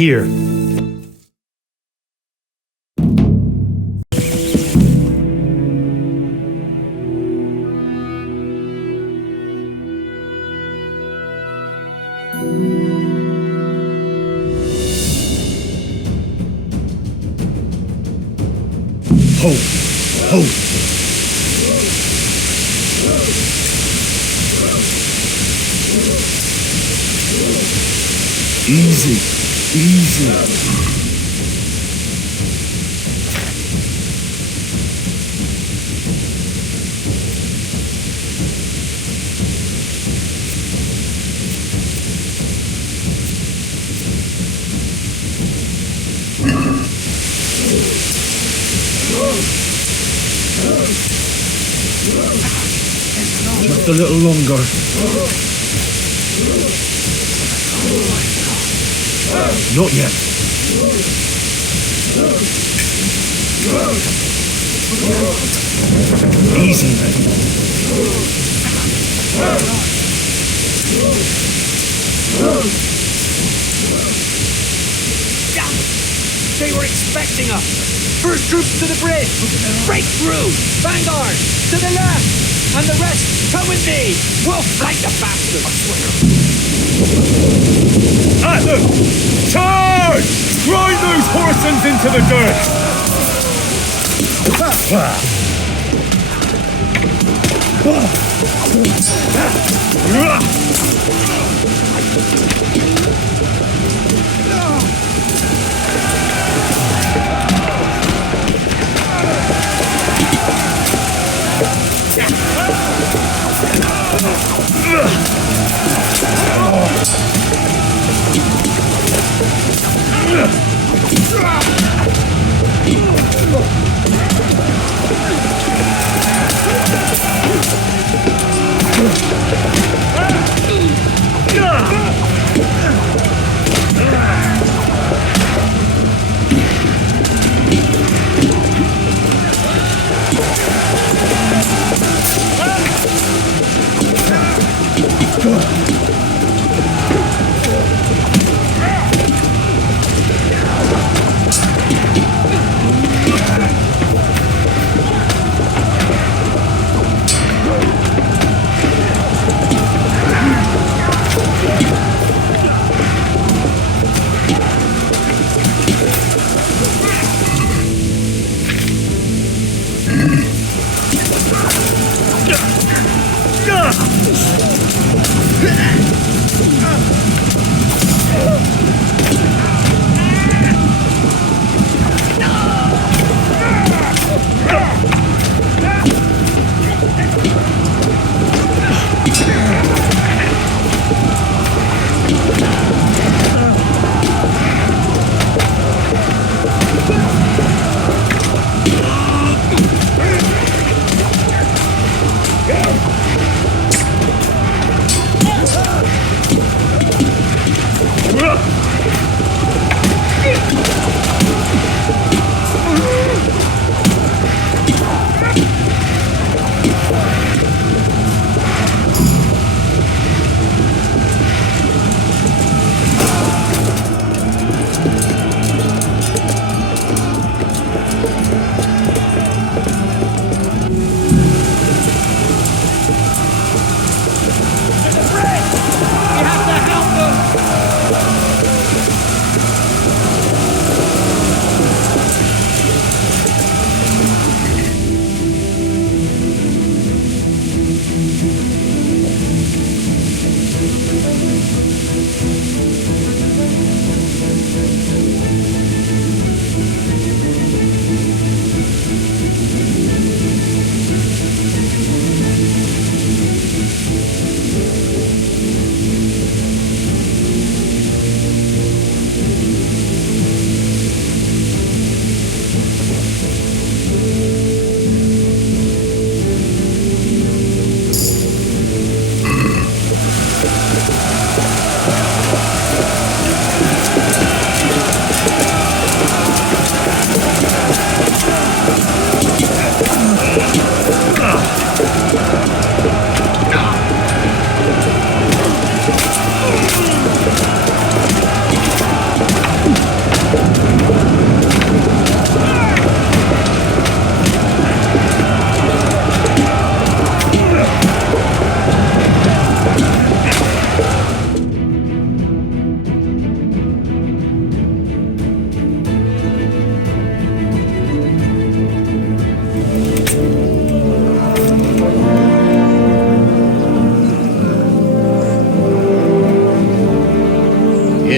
here. Ho! Ho! Easy, easy. Just a little longer. Not yet. Easy, man. Damn it! They were expecting us! First troops to the bridge! Break through! Vanguard! To the left! And the rest, come with me! We'll flank the bastards! I swear! At them! Charge! Grind those horsens into the dirt!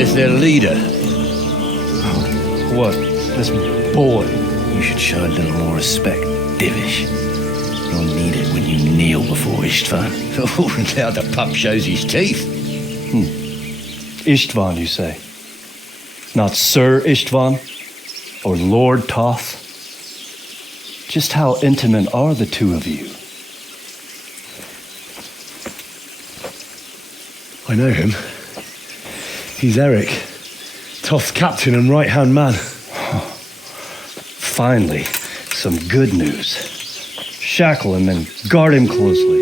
as their leader. What? This boy? You should show a little more respect, Divish. You'll need it when you kneel before Istvan. Oh, now the pup shows his teeth. Istvan, you say? Not Sir Istvan? Or Lord Toth? Just how intimate are the two of you? I know him. He's Eric, Toth's captain and right-hand man. Finally, some good news. Shackle him and guard him closely.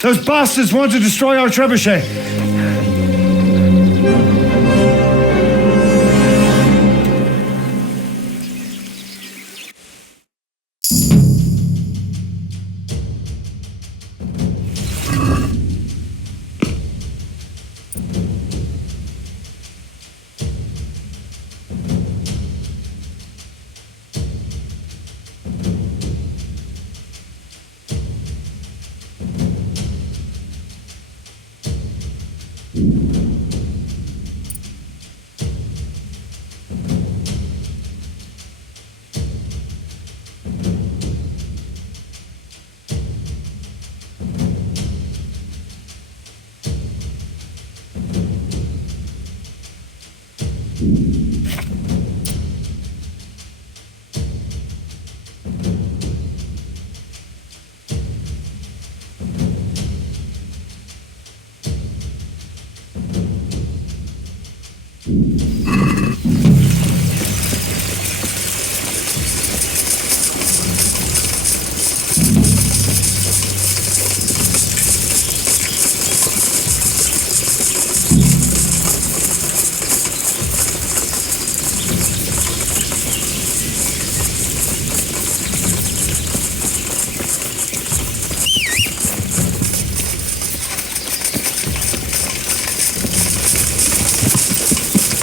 Those bastards want to destroy our trebuchet.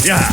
Yeah.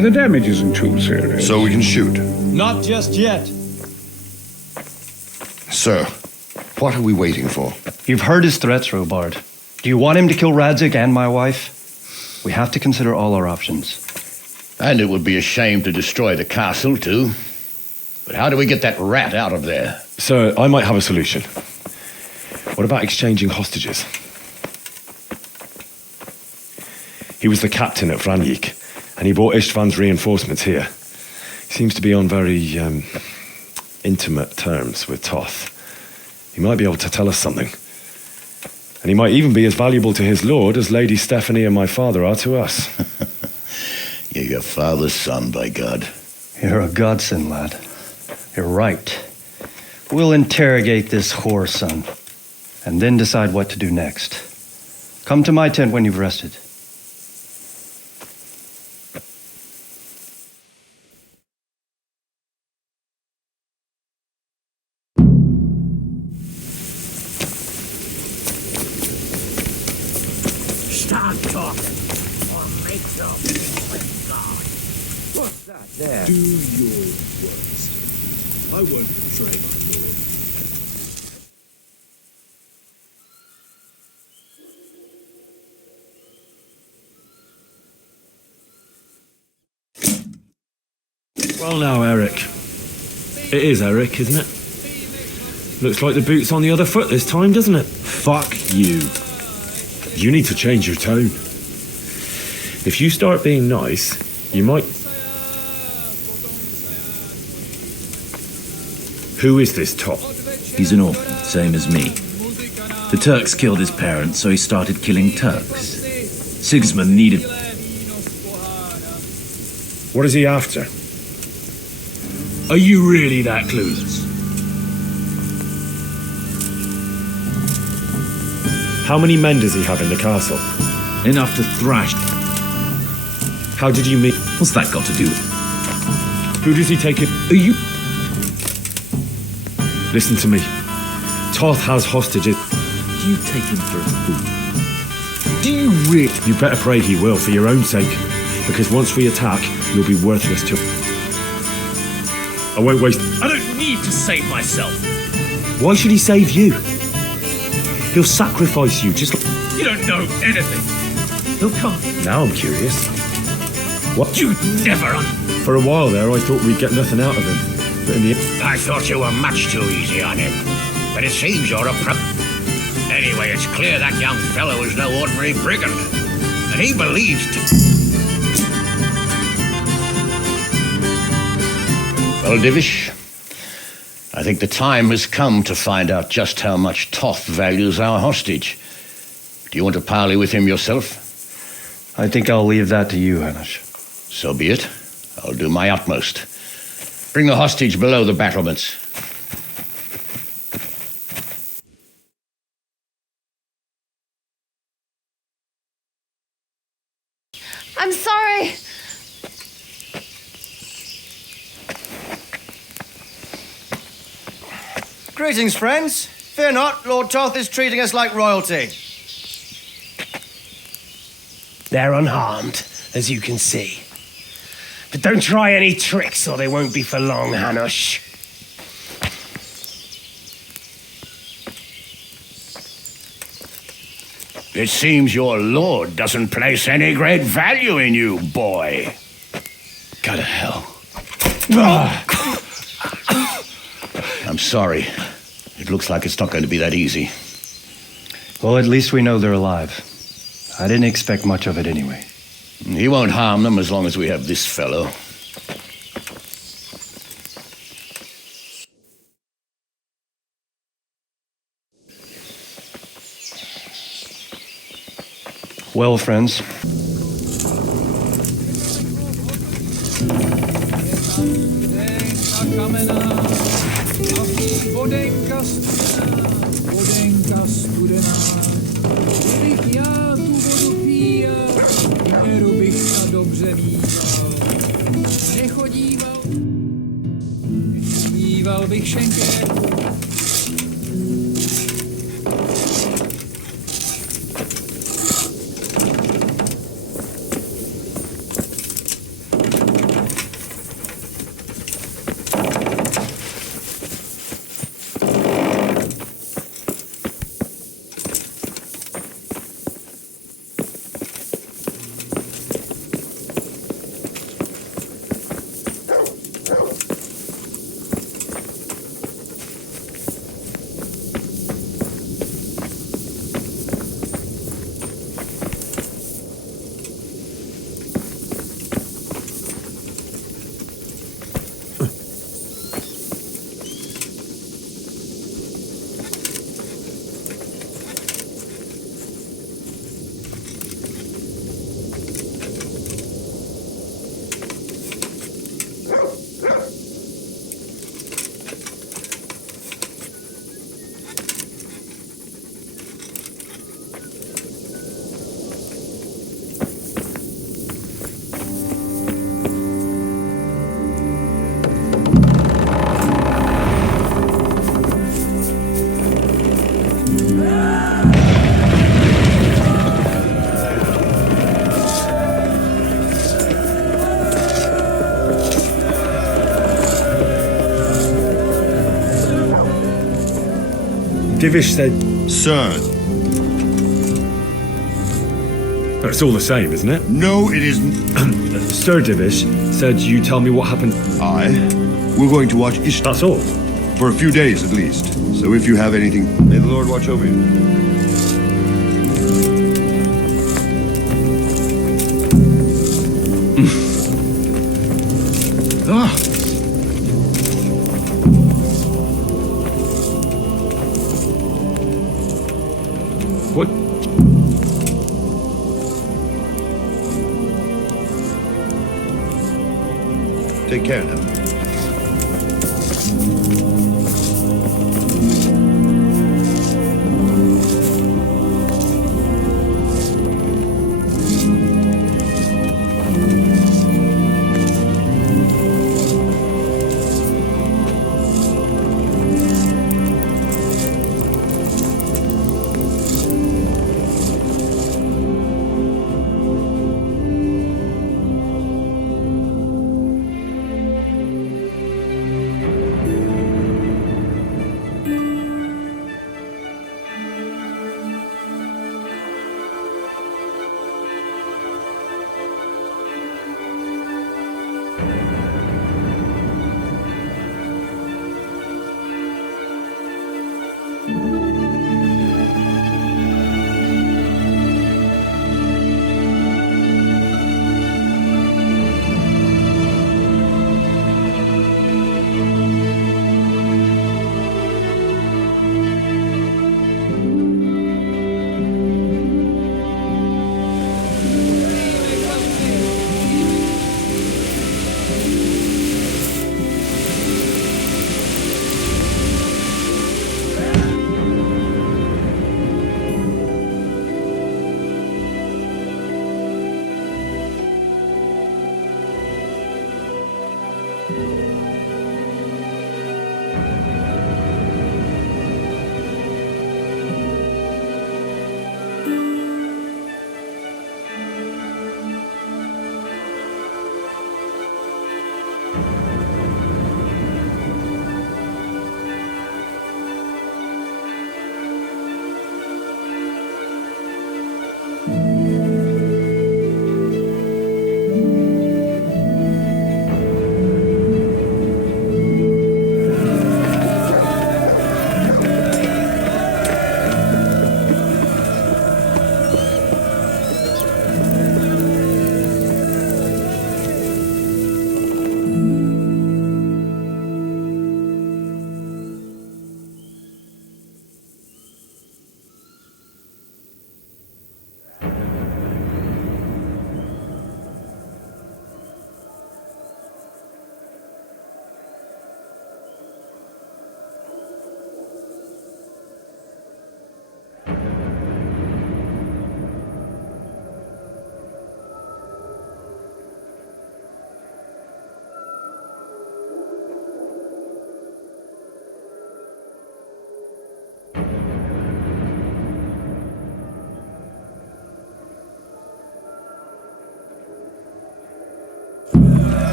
The damage isn't too serious. So we can shoot. Not just yet. Sir, what are we waiting for? You've heard his threats, Robard. Do you want him to kill Radzig and my wife? We have to consider all our options. And it would be a shame to destroy the castle, too. But how do we get that rat out of there? Sir, I might have a solution. What about exchanging hostages? He was the captain at Franjik, and he brought Istvan's reinforcements here. He seems to be on very, intimate terms with Toth. He might be able to tell us something. And he might even be as valuable to his lord as Lady Stephanie and my father are to us. You're your father's son, by God. You're a godsend, lad. You're right. We'll interrogate this whore son, and then decide what to do next. Come to my tent when you've rested. Stop talking, or make your peace with God. What's that there? Do your worst. I won't betray my lord. Well now, Eric. It is Eric, isn't it? Looks like the boot's on the other foot this time, doesn't it? Fuck you. You need to change your tone. If you start being nice, you might... Who is this Toth? He's an orphan, same as me. The Turks killed his parents, so he started killing Turks. Sigismund needed... What is he after? Are you really that clueless? How many men does he have in the castle? Enough to thrash. How did you meet? What's that got to do? Who does he take it? Are you... Listen to me. Toth has hostages. Do you take him for a fool? Do you really... You better pray he will, for your own sake. Because once we attack, you'll be worthless to... I won't waste... I don't need to save myself. Why should he save you? He'll sacrifice you, just like... You don't know anything. He'll come. Now I'm curious. What? You never... For a while there, I thought we'd get nothing out of him. But in the end... I thought you were much too easy on him. But it seems you're a pro... Anyway, it's clear that young fellow is no ordinary brigand. And he believes... Well, Divish, I think the time has come to find out just how much Toth values our hostage. Do you want to parley with him yourself? I think I'll leave that to you, Hanish. So be it. I'll do my utmost. Bring the hostage below the battlements. I'm sorry. Greetings, friends. Fear not, Lord Toth is treating us like royalty. They're unharmed, as you can see. But don't try any tricks or they won't be for long, Hanush. It seems your lord doesn't place any great value in you, boy. Go to hell. I'm sorry. It looks like it's not going to be that easy. Well, at least we know they're alive. I didn't expect much of it anyway. He won't harm them as long as we have this fellow. Well, friends, Vodenka studená, kdybych já tu vodu píjal, měru bych a dobře mýval. Nechodíval bych šenkem. Divish said... Sir. But it's all the same, isn't it? No, it isn't. Sir Divish said you tell me what happened. We're going to watch Ishtar. That's all. For a few days, at least. So if you have anything, may the Lord watch over you. Ah! What? Take care now.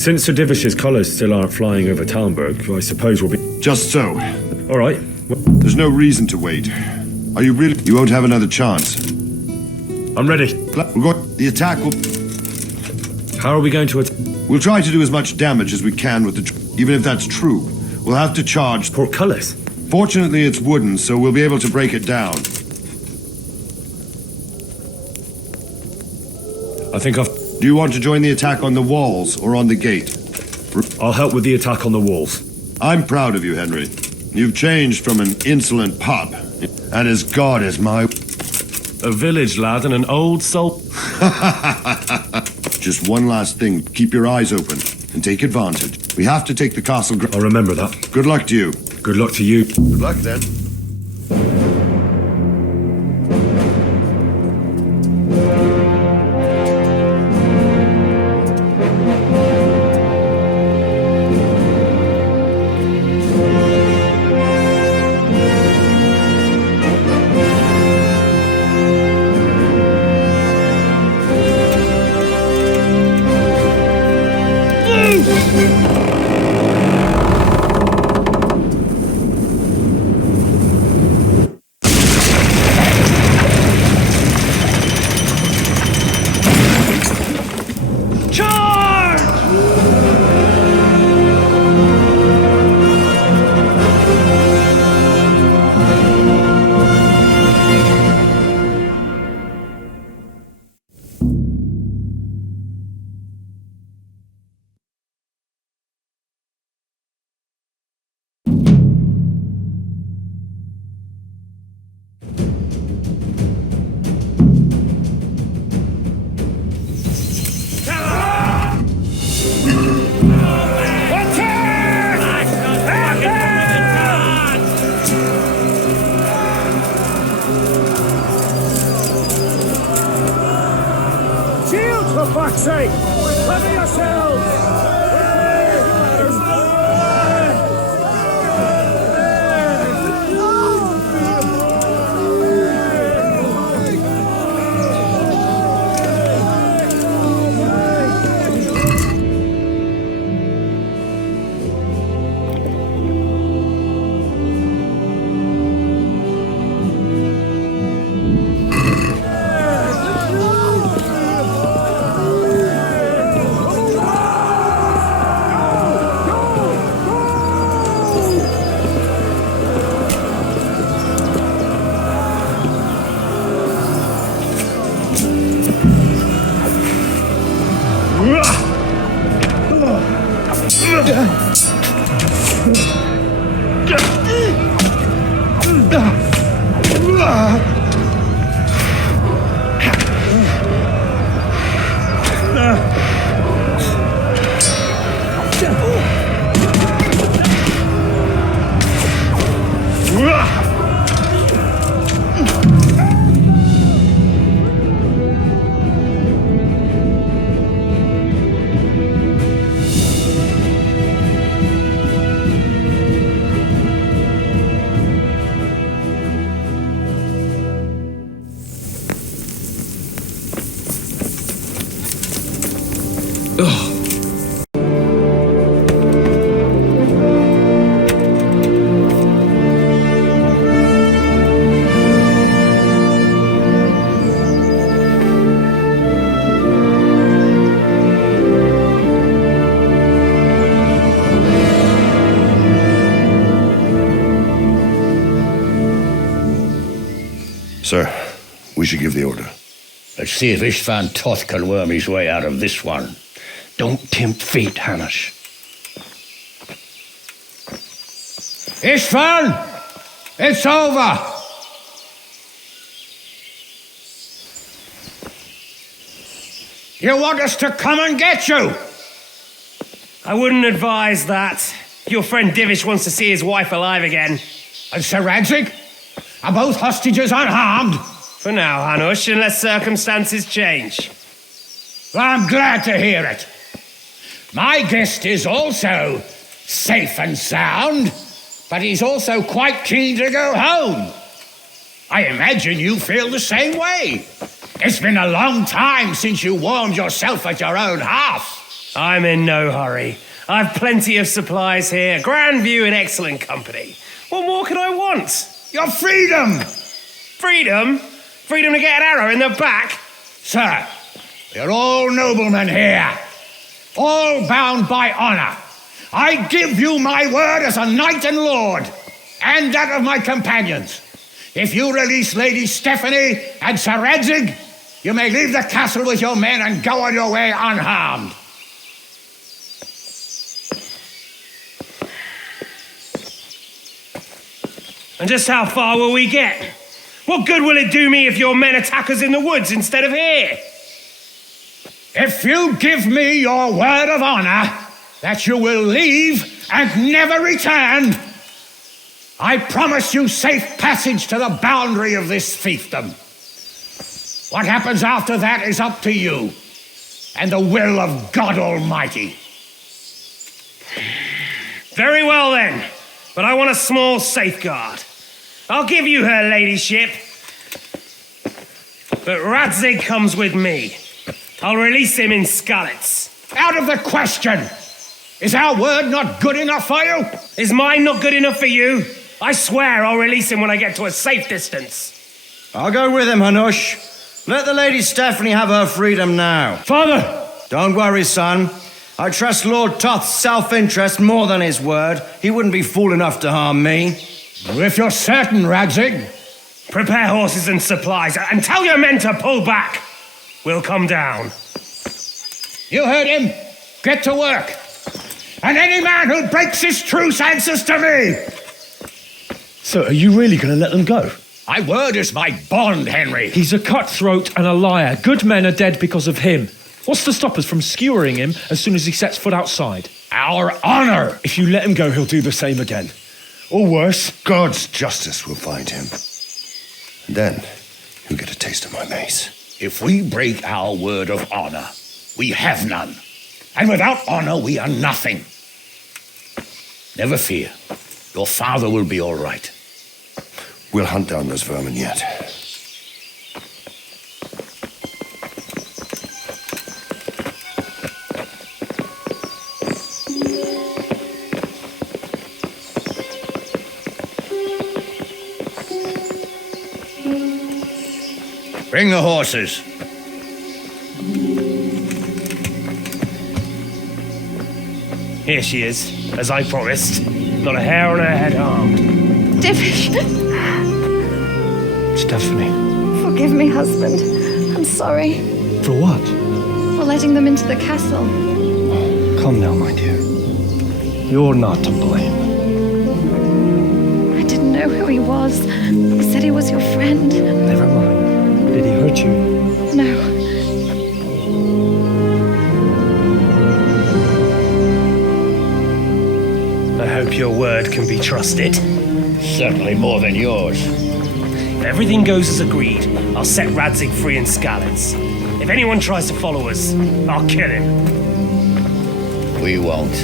Since Sir Divish's colours still aren't flying over Talmberg, I suppose we'll be... Just so. All right. There's no reason to wait. Are you really? You won't have another chance. I'm ready. The attack will... How are we going to... We'll try to do as much damage as we can with the... Even if that's true, we'll have to charge... Portcullis? Fortunately, it's wooden, so we'll be able to break it down. I think I've... Do you want to join the attack on the walls or on the gate? I'll help with the attack on the walls. I'm proud of you, Henry. You've changed from an insolent pup, and as God is my... A village lad and an old soul... Just one last thing. Keep your eyes open and take advantage. We have to take the castle... I'll remember that. Good luck to you. Good luck to you. Good luck, then. Sir, we should give the order. Let's see if Istvan Toth can worm his way out of this one. Don't tempt fate, Hanush. Istvan! It's over! You want us to come and get you? I wouldn't advise that. Your friend Divish wants to see his wife alive again. And Sir Radzig? Are both hostages unharmed? For now, Hanush, unless circumstances change. Well, I'm glad to hear it. My guest is also safe and sound, but he's also quite keen to go home. I imagine you feel the same way. It's been a long time since you warmed yourself at your own hearth. I'm in no hurry. I've plenty of supplies here, grand view and excellent company. What more could I want? Your freedom! Freedom? Freedom to get an arrow in the back? Sir, you're all noblemen here, all bound by honor. I give you my word as a knight and lord, and that of my companions. If you release Lady Stephanie and Sir Radzig, you may leave the castle with your men and go on your way unharmed. And just how far will we get? What good will it do me if your men attack us in the woods instead of here? If you give me your word of honor that you will leave and never return, I promise you safe passage to the boundary of this fiefdom. What happens after that is up to you and the will of God Almighty. Very well then, but I want a small safeguard. I'll give you her ladyship, but Radzig comes with me. I'll release him in Skalitz. Out of the question! Is our word not good enough for you? Is mine not good enough for you? I swear I'll release him when I get to a safe distance. I'll go with him, Hanush. Let the Lady Stephanie have her freedom now. Father! Don't worry, son. I trust Lord Toth's self-interest more than his word. He wouldn't be fool enough to harm me. If you're certain, Radzig. Prepare horses and supplies, and tell your men to pull back. We'll come down. You heard him. Get to work. And any man who breaks his truce answers to me. So, are you really going to let them go? My word is my bond, Henry. He's a cutthroat and a liar. Good men are dead because of him. What's to stop us from skewering him as soon as he sets foot outside? Our honor. If you let him go, he'll do the same again. Or worse. God's justice will find him. And then he'll get a taste of my mace. If we break our word of honor, we have none. And without honor, we are nothing. Never fear. Your father will be all right. We'll hunt down those vermin yet. Bring the horses. Here she is, as I promised. Not a hair on her head harmed. Divish! Stephanie. Forgive me, husband. I'm sorry. For what? For letting them into the castle. Come now, my dear. You're not to blame. I didn't know who he was. He said he was your friend. Never mind. Did he hurt you? No. I hope your word can be trusted. Certainly more than yours. If everything goes as agreed, I'll set Radzig free in Skalitz. If anyone tries to follow us, I'll kill him. We won't.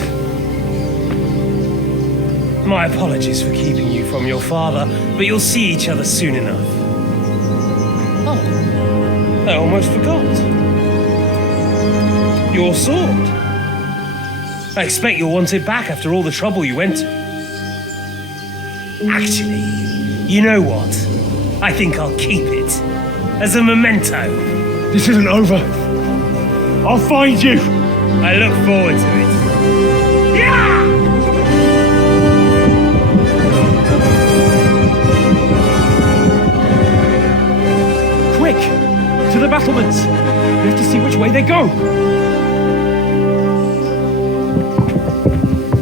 My apologies for keeping you from your father, but you'll see each other soon enough. Oh, I almost forgot. Your sword? I expect you'll want it back after all the trouble you went to. Actually, you know what? I think I'll keep it. As a memento. This isn't over. I'll find you. I look forward to it. Yeah! Quick! To the battlements! We have to see which way they go!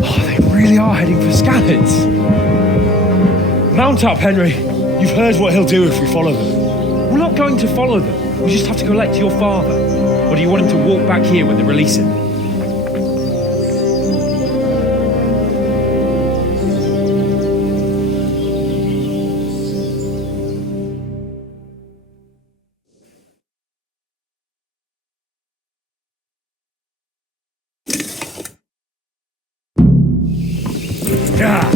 Oh, they really are heading for Scallops. Mount up, Henry. You've heard what he'll do if we follow them. We're not going to follow them. We just have to collect your father. Or do you want him to walk back here when they release him? Yeah.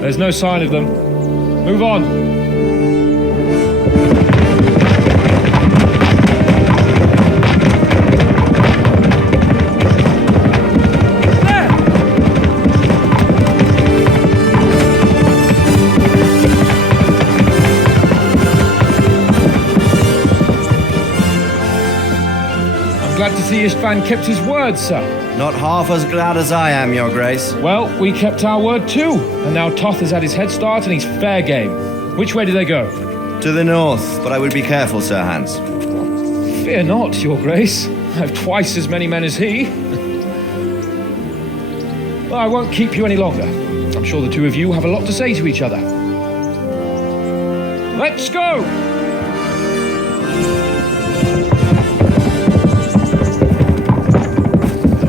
There's no sign of them. Move on. There! I'm glad to see Istvan kept his word, sir. Not half as glad as I am, Your Grace. Well, we kept our word too, and now Toth has had his head start and he's fair game. Which way do they go? To the north, but I would be careful, Sir Hans. Fear not, Your Grace. I have twice as many men as he. Well, I won't keep you any longer. I'm sure the two of you have a lot to say to each other. Let's go!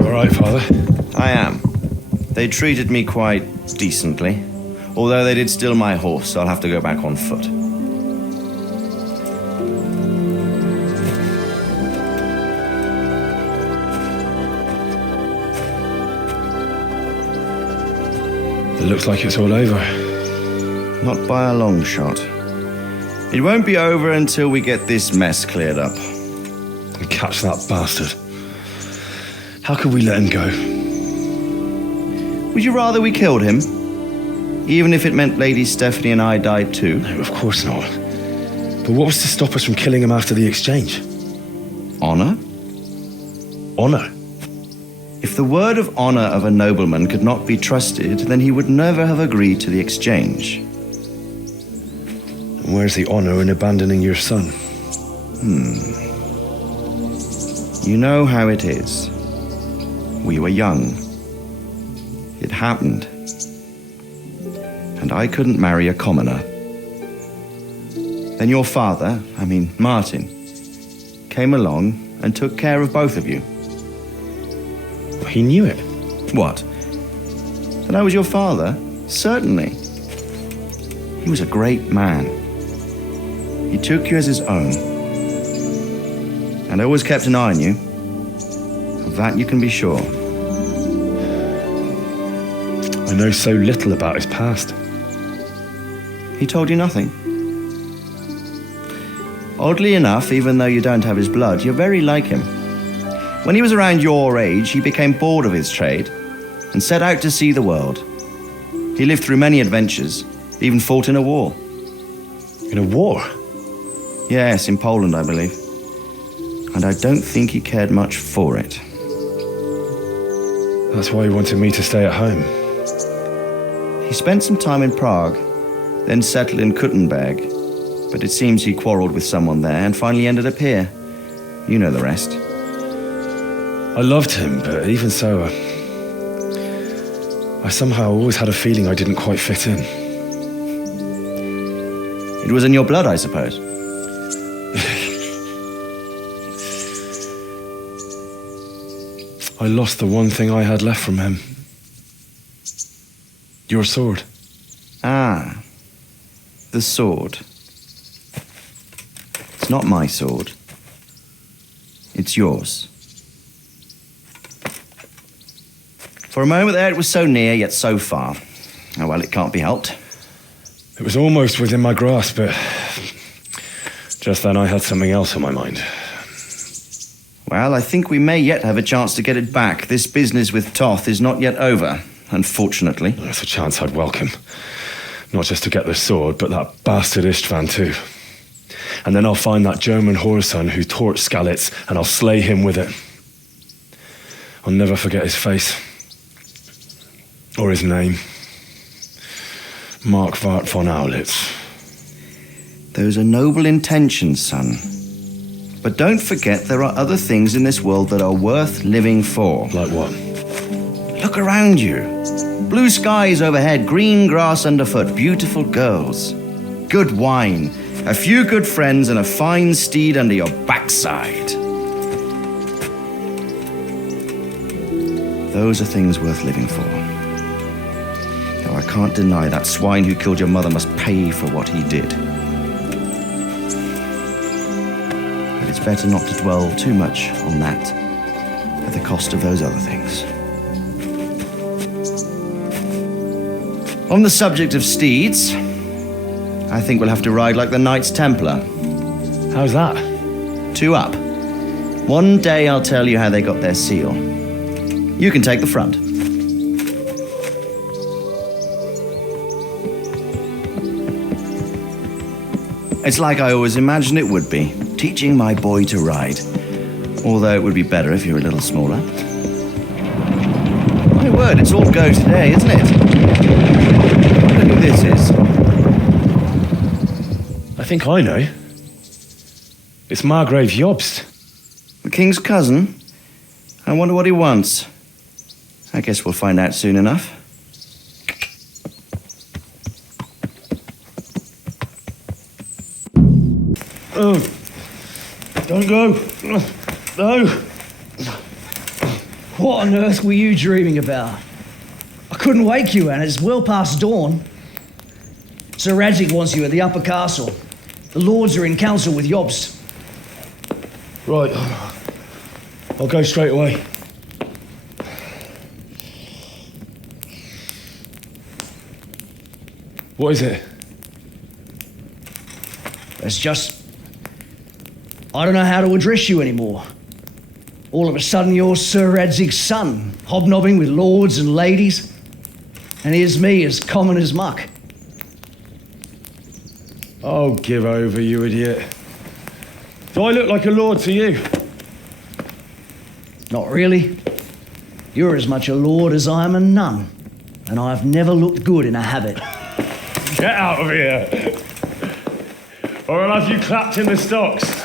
All right, Father? I am. They treated me quite decently. Although they did steal my horse, I'll have to go back on foot. It looks like it's all over. Not by a long shot. It won't be over until we get this mess cleared up. And catch that bastard. How could we let him go? Would you rather we killed him? Even if it meant Lady Stephanie and I died too? No, of course not. But what was to stop us from killing him after the exchange? Honor? Honor? If the word of honor of a nobleman could not be trusted, then he would never have agreed to the exchange. And where's the honor in abandoning your son? You know how it is. We were young. It happened. And I couldn't marry a commoner. Then your father, Martin, came along and took care of both of you. He knew it. What? That I was your father? Certainly. He was a great man. He took you as his own. And always kept an eye on you. Of that you can be sure. I know so little about his past. He told you nothing? Oddly enough, even though you don't have his blood, you're very like him. When he was around your age, he became bored of his trade and set out to see the world. He lived through many adventures, even fought in a war. In a war? Yes, in Poland, I believe. And I don't think he cared much for it. That's why he wanted me to stay at home. He spent some time in Prague, then settled in Kuttenberg. But it seems he quarreled with someone there and finally ended up here. You know the rest. I loved him, but even so, I somehow always had a feeling I didn't quite fit in. It was in your blood, I suppose. I lost the one thing I had left from him. Your sword. Ah, the sword. It's not my sword. It's yours. For a moment there, it was so near, yet so far. Oh, well, it can't be helped. It was almost within my grasp, but just then I had something else on my mind. Well, I think we may yet have a chance to get it back. This business with Toth is not yet over, unfortunately. That's a chance I'd welcome. Not just to get the sword, but that bastard Istvan too. And then I'll find that German whoreson who torched Skalitz, and I'll slay him with it. I'll never forget his face. Or his name. Mark Vart von Aulitz. Those are noble intentions, son. But don't forget there are other things in this world that are worth living for. Like what? Look around you. Blue skies overhead, green grass underfoot, beautiful girls. Good wine, a few good friends, and a fine steed under your backside. Those are things worth living for. Though I can't deny that swine who killed your mother must pay for what he did. But it's better not to dwell too much on that at the cost of those other things. On the subject of steeds, I think we'll have to ride like the Knights Templar. How's that? 2 up. One day I'll tell you how they got their seal. You can take the front. It's like I always imagined it would be, teaching my boy to ride. Although it would be better if you were a little smaller. My word, it's all go today, isn't it? I wonder who this is. I think I know. It's Margrave Jobst. The king's cousin? I wonder what he wants. I guess we'll find out soon enough. Oh, don't go. No. What on earth were you dreaming about? I couldn't wake you, and it's well past dawn. Sir Radzig wants you at the upper castle. The lords are in council with Jobst. Right. I'll go straight away. What is it? It's just... I don't know how to address you anymore. All of a sudden you're Sir Radzig's son, hobnobbing with lords and ladies. And here's me, as common as muck. Oh, give over, you idiot. Do I look like a lord to you? Not really. You're as much a lord as I am a nun. And I've never looked good in a habit. Get out of here! Or I'll have you clapped in the stocks.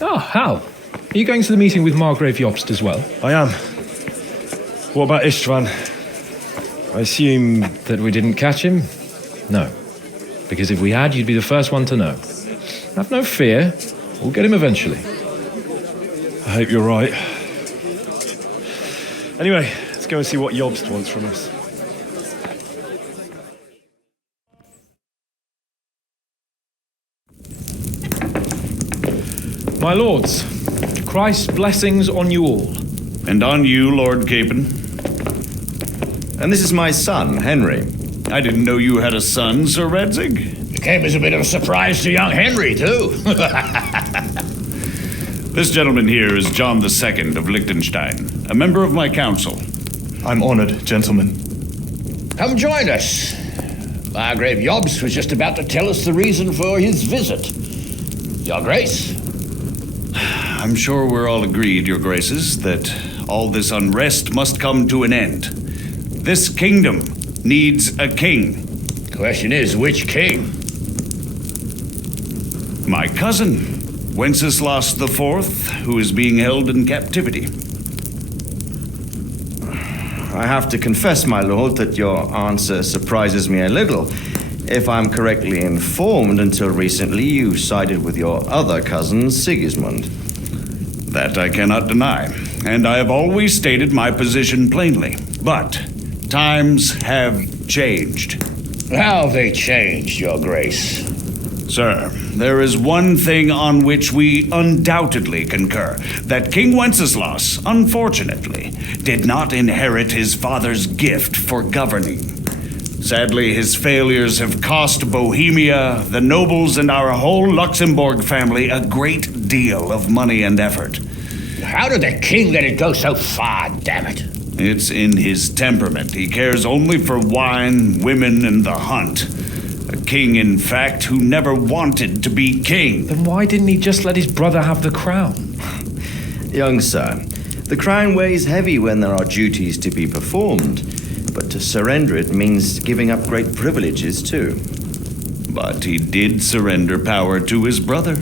Oh, Hal. Are you going to the meeting with Margrave Jobst as well? I am. What about Istvan? I assume that we didn't catch him? No. Because if we had, you'd be the first one to know. Have no fear. We'll get him eventually. I hope you're right. Anyway, let's go and see what Jobst wants from us. My lords, Christ's blessings on you all. And on you, Lord Capon. And this is my son, Henry. I didn't know you had a son, Sir Redzig. It came as a bit of a surprise to young Henry, too. This gentleman here is John II of Liechtenstein, a member of my council. I'm honored, gentlemen. Come join us. Margrave Jobst was just about to tell us the reason for his visit. Your Grace? I'm sure we're all agreed, Your Graces, that all this unrest must come to an end. This kingdom needs a king. Question is, which king? My cousin, Wenceslas IV, who is being held in captivity. I have to confess, my lord, that your answer surprises me a little. If I'm correctly informed, until recently you sided with your other cousin, Sigismund. That I cannot deny, and I have always stated my position plainly. But times have changed. How have they changed, Your Grace? Sir, there is one thing on which we undoubtedly concur, that King Wenceslas, unfortunately, did not inherit his father's gift for governing. Sadly, his failures have cost Bohemia, the nobles, and our whole Luxembourg family a great deal of money and effort. How did the king let it go so far, damn it? It's in his temperament. He cares only for wine, women, and the hunt. A king, in fact, who never wanted to be king. Then why didn't he just let his brother have the crown? Young sir, the crown weighs heavy when there are duties to be performed, but to surrender it means giving up great privileges too. But he did surrender power to his brother.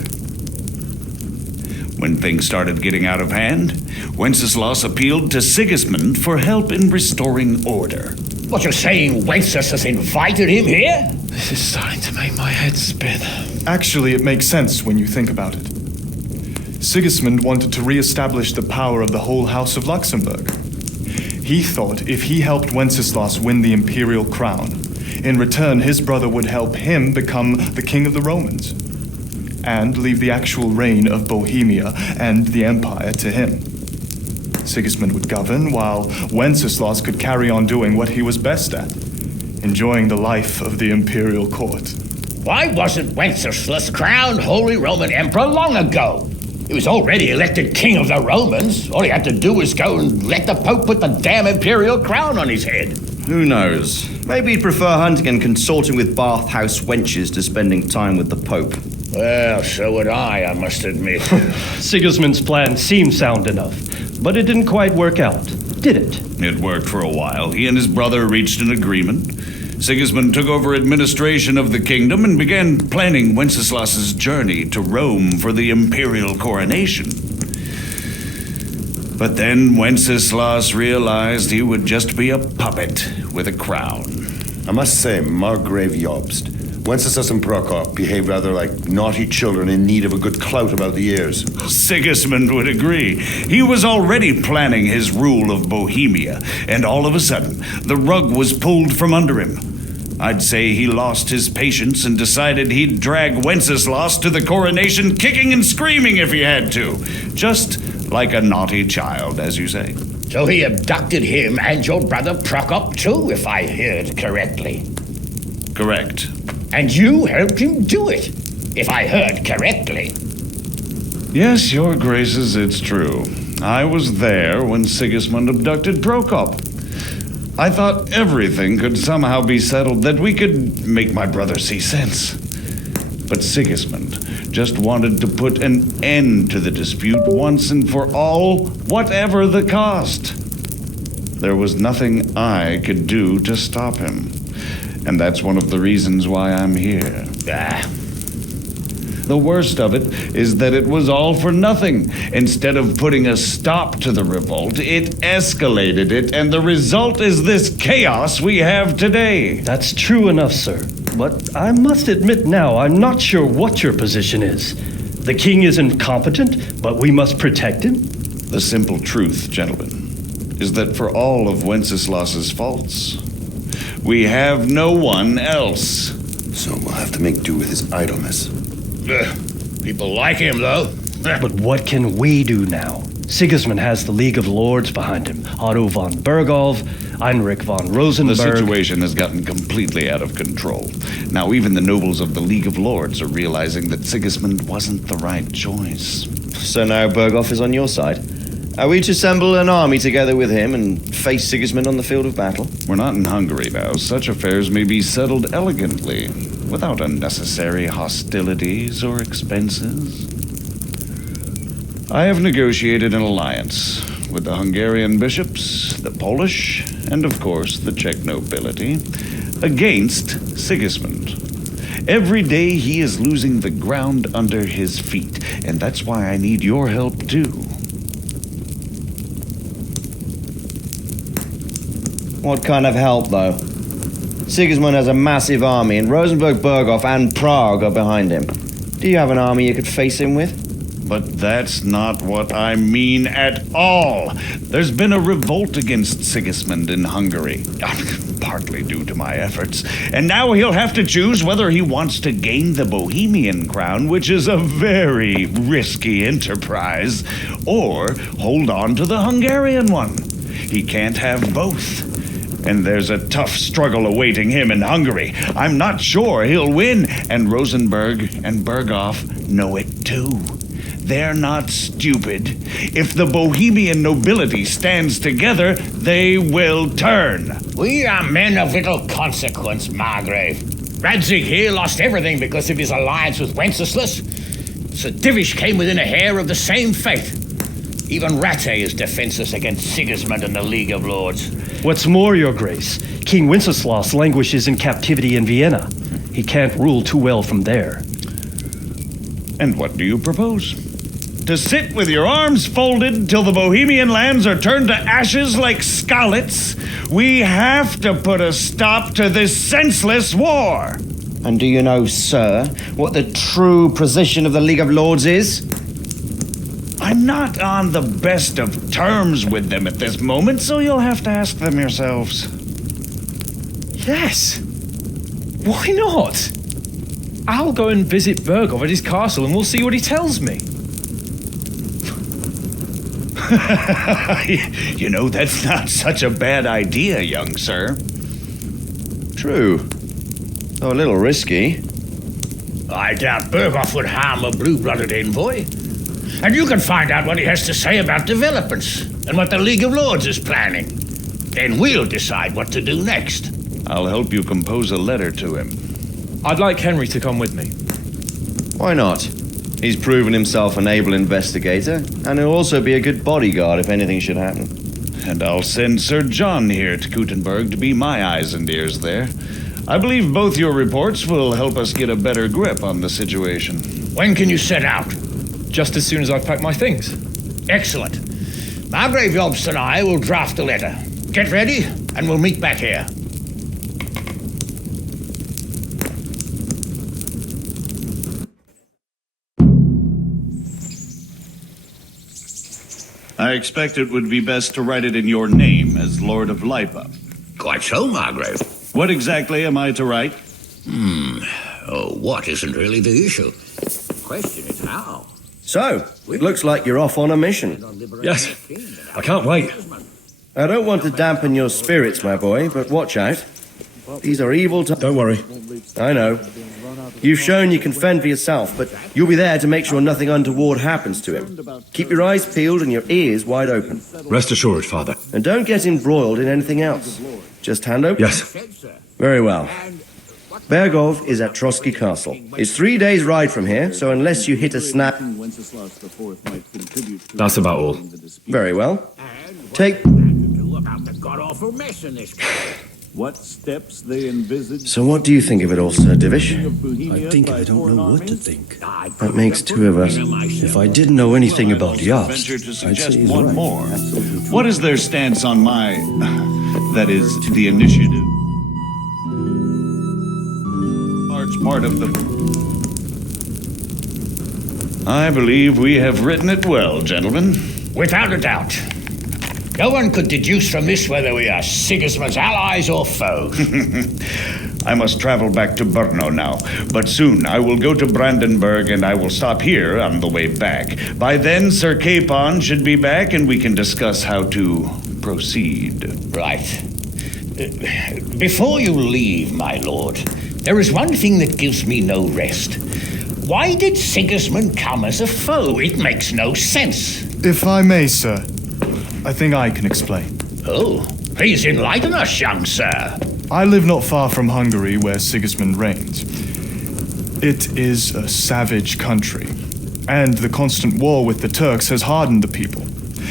When things started getting out of hand, Wenceslas appealed to Sigismund for help in restoring order. What, you're saying Wenceslas invited him here? This is starting to make my head spin. Actually, it makes sense when you think about it. Sigismund wanted to re-establish the power of the whole House of Luxembourg. He thought if he helped Wenceslas win the imperial crown, in return his brother would help him become the king of the Romans, and leave the actual reign of Bohemia and the empire to him. Sigismund would govern, while Wenceslas could carry on doing what he was best at, enjoying the life of the imperial court. Why wasn't Wenceslas crowned Holy Roman Emperor long ago? He was already elected king of the Romans. All he had to do was go and let the Pope put the damn imperial crown on his head. Who knows? Maybe he'd prefer hunting and consorting with bathhouse wenches to spending time with the Pope. Well, so would I must admit. Sigismund's plan seemed sound enough, but it didn't quite work out, did it? It worked for a while. He and his brother reached an agreement. Sigismund took over administration of the kingdom and began planning Wenceslas's journey to Rome for the imperial coronation. But then Wenceslas realized he would just be a puppet with a crown. I must say, Margrave Jobst, Wenceslas and Prokop behave rather like naughty children in need of a good clout about the ears. Sigismund would agree. He was already planning his rule of Bohemia, and all of a sudden, the rug was pulled from under him. I'd say he lost his patience and decided he'd drag Wenceslas to the coronation kicking and screaming if he had to. Just like a naughty child, as you say. So he abducted him and your brother Prokop too, if I heard correctly. Correct. And you helped him do it, if I heard correctly. Yes, Your Graces, it's true. I was there when Sigismund abducted Prokop. I thought everything could somehow be settled, that we could make my brother see sense. But Sigismund just wanted to put an end to the dispute once and for all, whatever the cost. There was nothing I could do to stop him. And that's one of the reasons why I'm here. The worst of it is that it was all for nothing. Instead of putting a stop to the revolt, it escalated it, and the result is this chaos we have today. That's true enough, sir. But I must admit now, I'm not sure what your position is. The king is incompetent, but we must protect him? The simple truth, gentlemen, is that for all of Wenceslas's faults, we have no one else. So we'll have to make do with his idleness. People like him, though. But what can we do now? Sigismund has the League of Lords behind him. Otto von Bergolf, Heinrich von Rosenberg. The situation has gotten completely out of control. Now even the nobles of the League of Lords are realizing that Sigismund wasn't the right choice. So now Bergolf is on your side. Are we to assemble an army together with him and face Sigismund on the field of battle? We're not in Hungary now. Such affairs may be settled elegantly, without unnecessary hostilities or expenses. I have negotiated an alliance with the Hungarian bishops, the Polish, and of course the Czech nobility, against Sigismund. Every day he is losing the ground under his feet, and that's why I need your help too. What kind of help, though? Sigismund has a massive army, and Rosenberg, Berghof, and Prague are behind him. Do you have an army you could face him with? But that's not what I mean at all. There's been a revolt against Sigismund in Hungary, partly due to my efforts. And now he'll have to choose whether he wants to gain the Bohemian crown, which is a very risky enterprise, or hold on to the Hungarian one. He can't have both. And there's a tough struggle awaiting him in Hungary. I'm not sure he'll win, and Rosenberg and Berghof know it too. They're not stupid. If the Bohemian nobility stands together, they will turn. We are men of little consequence, Margrave. Radzig here lost everything because of his alliance with Wenceslas. Sir Divish came within a hair of the same fate. Even Rattay is defenseless against Sigismund and the League of Lords. What's more, Your Grace, King Wenceslas languishes in captivity in Vienna. He can't rule too well from there. And what do you propose? To sit with your arms folded till the Bohemian lands are turned to ashes like scarlets? We have to put a stop to this senseless war. And do you know, sir, what the true position of the League of Lords is? I'm not on the best of terms with them at this moment, so you'll have to ask them yourselves. Yes. Why not? I'll go and visit Berghof at his castle and we'll see what he tells me. You know, that's not such a bad idea, young sir. True. Though a little risky. I doubt Berghof would harm a blue-blooded envoy. And you can find out what he has to say about developments and what the League of Lords is planning. Then we'll decide what to do next. I'll help you compose a letter to him. I'd like Henry to come with me. Why not? He's proven himself an able investigator, and he'll also be a good bodyguard if anything should happen. And I'll send Sir John here to Kuttenberg to be my eyes and ears there. I believe both your reports will help us get a better grip on the situation. When can you set out? Just as soon as I've packed my things. Excellent. Margrave Jobst and I will draft a letter. Get ready, and we'll meet back here. I expect it would be best to write it in your name as Lord of Lipa. Quite so, Margrave. What exactly am I to write? Oh, what isn't really the issue? The question is how. So, it looks like you're off on a mission. Yes. I can't wait. I don't want to dampen your spirits, my boy, but watch out. These are evil times. Don't worry. I know. You've shown you can fend for yourself, but you'll be there to make sure nothing untoward happens to him. Keep your eyes peeled and your ears wide open. Rest assured, Father. And don't get embroiled in anything else. Just hand over? Yes. Very well. Berghof is at Trotsky Castle. It's 3 days' ride from here, so unless you hit a snap... That's about all. Very well. Take... About the god-awful mess in this. what steps they envisage. So what do you think of it all, Sir Divish? I think I don't know what to think. That makes two of us. If I didn't know anything about Yost, Venture to I'd suggest say he's one right. more. What is their stance on my... that is, the initiative? Large part of the... I believe we have written it well, gentlemen. Without a doubt. No one could deduce from this whether we are Sigismund's allies or foes. I must travel back to Brno now, but soon I will go to Brandenburg and I will stop here on the way back. By then, Sir Capon should be back and we can discuss how to proceed. Right. Before you leave, my lord, there is one thing that gives me no rest. Why did Sigismund come as a foe? It makes no sense. If I may, sir, I think I can explain. Oh, please enlighten us, young sir. I live not far from Hungary, where Sigismund reigns. It is a savage country, and the constant war with the Turks has hardened the people.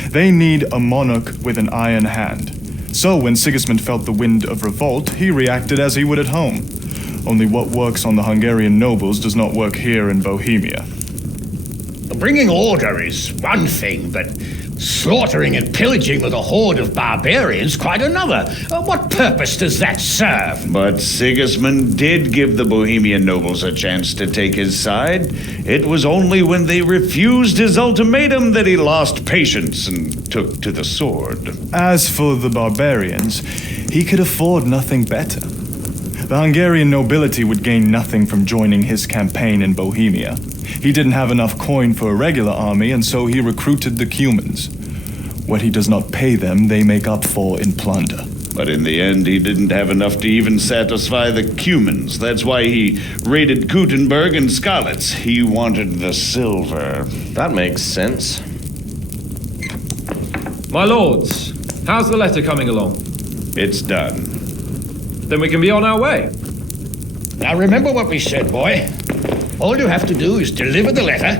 They need a monarch with an iron hand. So when Sigismund felt the wind of revolt, he reacted as he would at home. Only what works on the Hungarian nobles does not work here in Bohemia. Bringing order is one thing, but slaughtering and pillaging with a horde of barbarians quite another. What purpose does that serve? But Sigismund did give the Bohemian nobles a chance to take his side. It was only when they refused his ultimatum that he lost patience and took to the sword. As for the barbarians, he could afford nothing better. The Hungarian nobility would gain nothing from joining his campaign in Bohemia. He didn't have enough coin for a regular army, and so he recruited the Cumans. What he does not pay them, they make up for in plunder. But in the end, he didn't have enough to even satisfy the Cumans. That's why he raided Kuttenberg and Skalitz. He wanted the silver. That makes sense. My lords, how's the letter coming along? It's done. Then we can be on our way. Now remember what we said, boy. All you have to do is deliver the letter,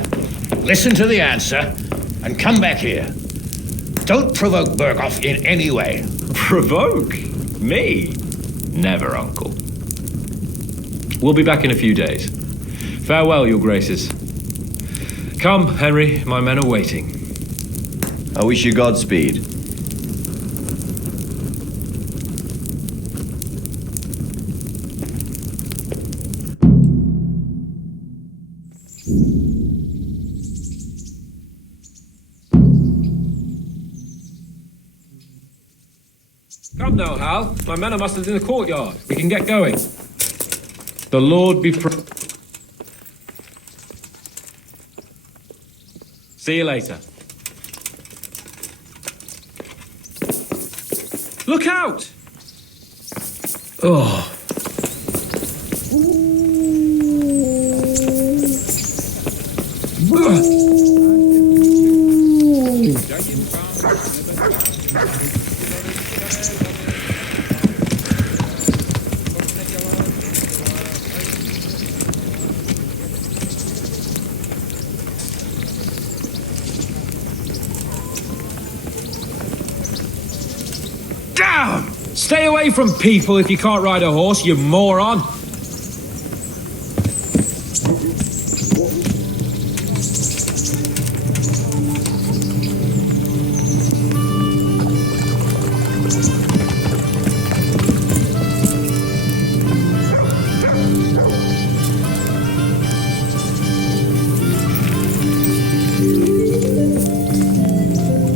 listen to the answer, and come back here. Don't provoke Berghoff in any way. Provoke? Me? Never, Uncle. We'll be back in a few days. Farewell, your graces. Come, Henry, my men are waiting. I wish you Godspeed. Come now, Hal. My men are mustered in the courtyard. We can get going. The Lord be See you later. Look out! Oh. Down! Stay away from people if you can't ride a horse, you moron!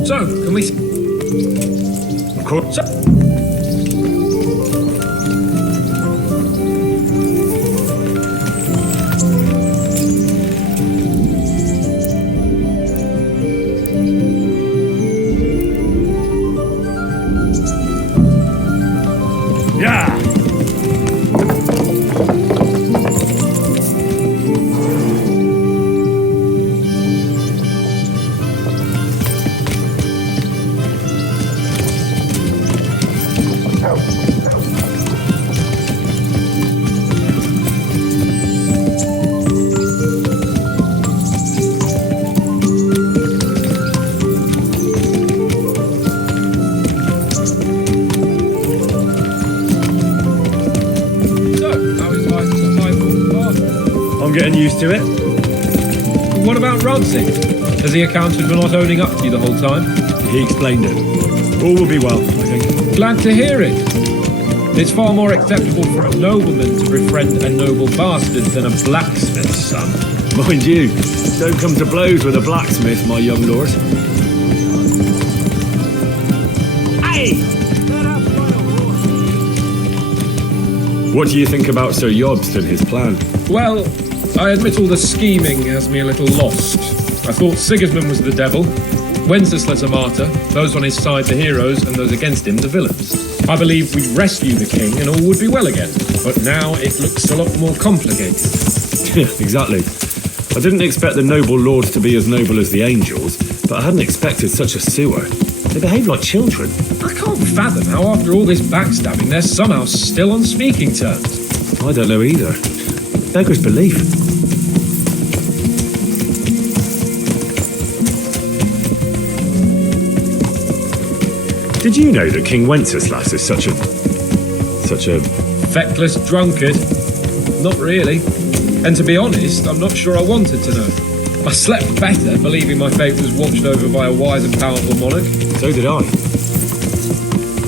So, can we... Of course. Yeah! getting used to it. What about Rodsey? Has he accounted for not owning up to you the whole time? He explained it. All will be well, I think. Glad to hear it. It's far more acceptable for a nobleman to befriend a noble bastard than a blacksmith's son. Mind you, don't come to blows with a blacksmith, my young lord. Hey! What do you think about Sir Jobst and his plan? Well, I admit all the scheming has me a little lost. I thought Sigismund was the devil, Wenceslas a martyr, those on his side the heroes, and those against him the villains. I believed we'd rescue the king and all would be well again, but now it looks a lot more complicated. Yeah, exactly. I didn't expect the noble lords to be as noble as the angels, but I hadn't expected such a sewer. They behave like children. I can't fathom how after all this backstabbing they're somehow still on speaking terms. I don't know either. Beggars belief. Did you know that King Wenceslas is such a feckless drunkard? Not really. And to be honest, I'm not sure I wanted to know. I slept better believing my fate was watched over by a wise and powerful monarch. So did I.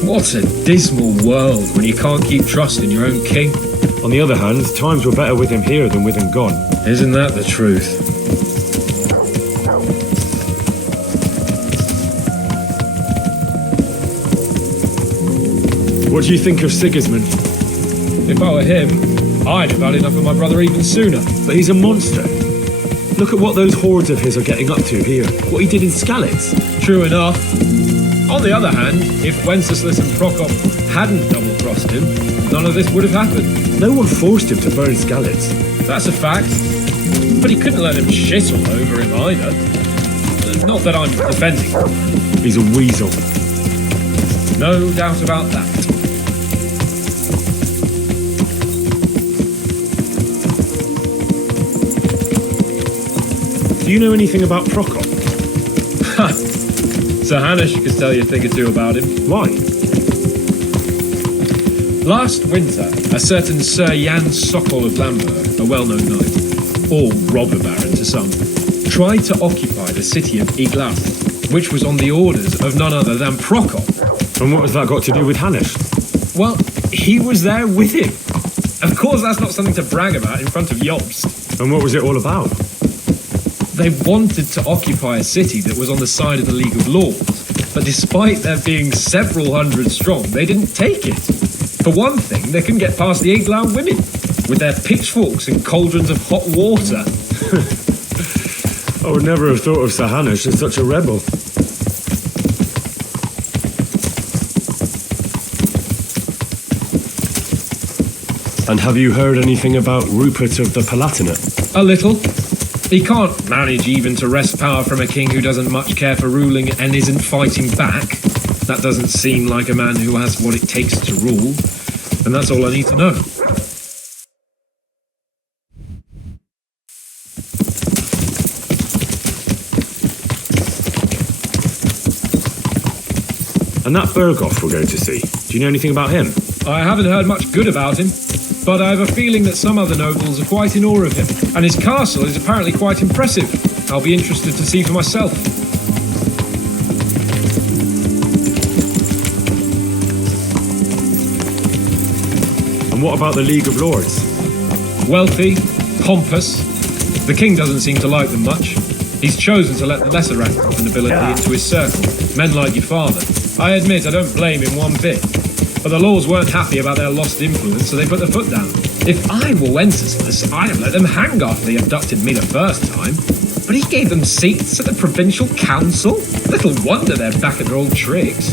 What a dismal world when you can't keep trust in your own king. On the other hand, times were better with him here than with him gone. Isn't that the truth? What do you think of Sigismund? If I were him, I'd have had enough of my brother even sooner. But he's a monster. Look at what those hordes of his are getting up to here. What he did in Skalitz. True enough. On the other hand, if Wenceslas and Prokop hadn't double-crossed him, none of this would have happened. No one forced him to burn Skalitz. That's a fact. But he couldn't let him shit all over him either. Not that I'm defending him. He's a weasel. No doubt about that. Do you know anything about Prokop? Ha! Sir Hanush could tell you a thing or two about him. Why? Last winter, a certain Sir Jan Sokol of Lamberg, a well-known knight, or robber baron to some, tried to occupy the city of Iglar, which was on the orders of none other than Prokop. And what has that got to do with Hanush? Well, he was there with him. Of course, that's not something to brag about in front of Jobst. And what was it all about? They wanted to occupy a city that was on the side of the League of Lords, but despite there being several hundred strong, they didn't take it. For one thing, they couldn't get past the Iglau women, with their pitchforks and cauldrons of hot water. I would never have thought of Sir Hanush as such a rebel. And have you heard anything about Rupert of the Palatinate? A little. He can't manage even to wrest power from a king who doesn't much care for ruling and isn't fighting back. That doesn't seem like a man who has what it takes to rule. And that's all I need to know. And that Berghoff we're going to see, do you know anything about him? I haven't heard much good about him, but I have a feeling that some other nobles are quite in awe of him, and his castle is apparently quite impressive. I'll be interested to see for myself. And what about the League of Lords? Wealthy, pompous. The king doesn't seem to like them much. He's chosen to let the lesser rank of the nobility into his circle, men like your father. I admit I don't blame him one bit. But the lords weren't happy about their lost influence, so they put their foot down. If I were Wenceslas, I'd have let them hang after they abducted me the first time. But he gave them seats at the provincial council. Little wonder they're back at their old tricks.